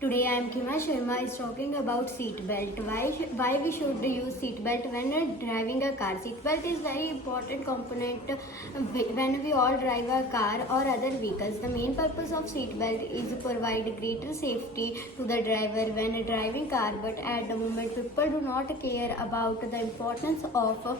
Today I am Kima Sharma is talking about seat belt. Why we should use seat belt when driving a car? Seat belt is very important component when we all drive a car or other vehicles. The main purpose of seat belt is to provide greater safety to the driver when driving car. But at the moment, people do not care about the importance of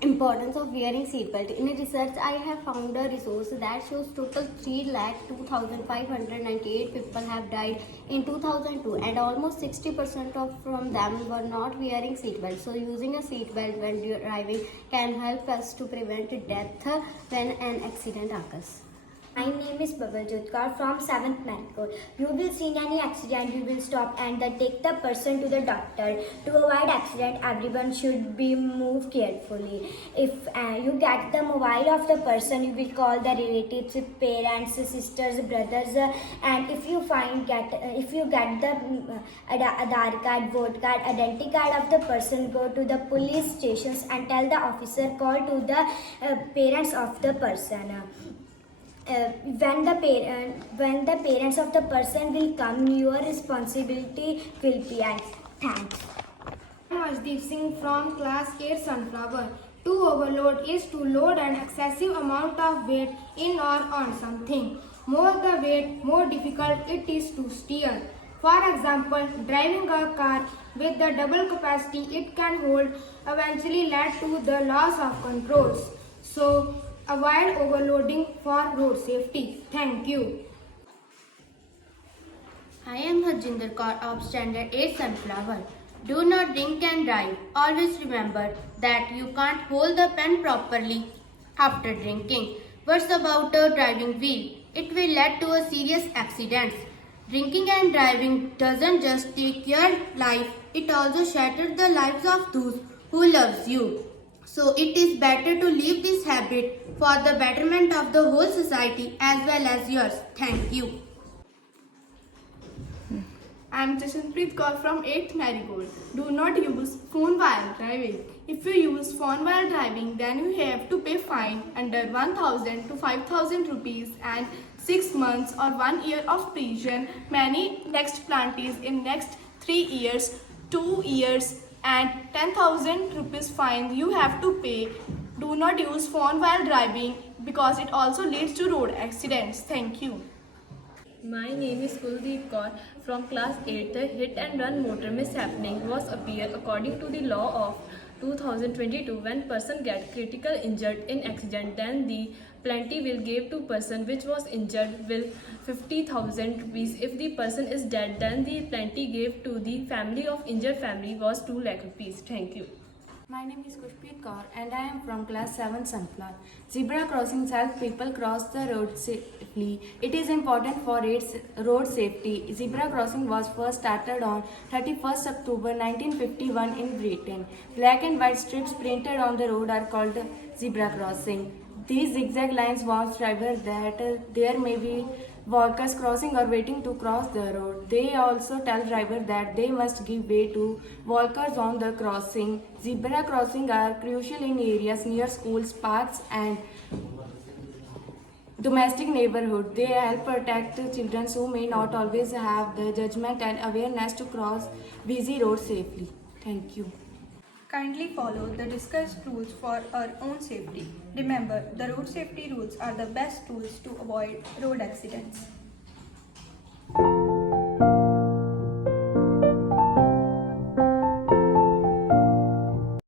wearing seatbelt. In a research, I have found a resource that shows total 3,02,598 people have died in 2002, and almost 60% from them were not wearing seatbelt. So, using a seatbelt when driving can help us to prevent death when an accident occurs. My name is Babal Jotkar from 7th Marigold. You will see any accident, you will stop and then take the person to the doctor. To avoid accident, everyone should be moved carefully. If you get the mobile of the person, you will call the relatives, parents, sisters, brothers, and if you get the Aadhaar card, vote card, identity card of the person, go to the police stations and tell the officer, call to the parents of the person. When the parents of the person will come, your responsibility will be at. Thanks. Harshdeep Singh from class 8 Sunflower. To overload is to load an excessive amount of weight in or on something. More the weight, more difficult it is to steer. For example, driving a car with the double capacity it can hold eventually led to the loss of controls. So, avoid overloading for road safety. Thank you. I am Harjinder Kaur of Standard 8 Sunflower. Do not drink and drive. Always remember that you can't hold the pen properly after drinking. What's about a driving wheel? It will lead to a serious accidents. Drinking and driving doesn't just take your life, it also shatters the lives of those who loves you. So it is better to leave this habit for the betterment of the whole society as well as yours. Thank you. I am Jashanpreet Kaur from 8th Marigold. Do not use phone while driving. If you use phone while driving, then you have to pay fine under 1,000 to 5,000 rupees and 6 months or 1 year of prison. Many next plantees in next 3 years, 2 years and 10,000 rupees fine you have to pay. Do not use phone while driving because it also leads to road accidents. Thank you. My name is Kuldeep Kaur from class 8. The hit and run motor mishappening was appear according to the law of 2022. When person get critical injured in accident, then the penalty will give to person which was injured will 50,000 rupees. If the person is dead, then the penalty gave to the family of injured family was 2 lakh rupees. Thank you. My name is Kushpreet Kaur and I am from class 7 Sunflower. Zebra crossings help people cross the road safely. It is important for its road safety. Zebra crossing was first started on 31st October 1951 in Britain. Black and white strips printed on the road are called zebra crossing. These zigzag lines warn drivers that there may be walkers crossing or waiting to cross the road. They also tell drivers that they must give way to walkers on the crossing. Zebra crossings are crucial in areas near schools, parks, and domestic neighborhood. They help protect children who may not always have the judgment and awareness to cross busy roads safely. Thank you. Kindly follow the discussed rules for our own safety. Remember, the road safety rules are the best tools to avoid road accidents.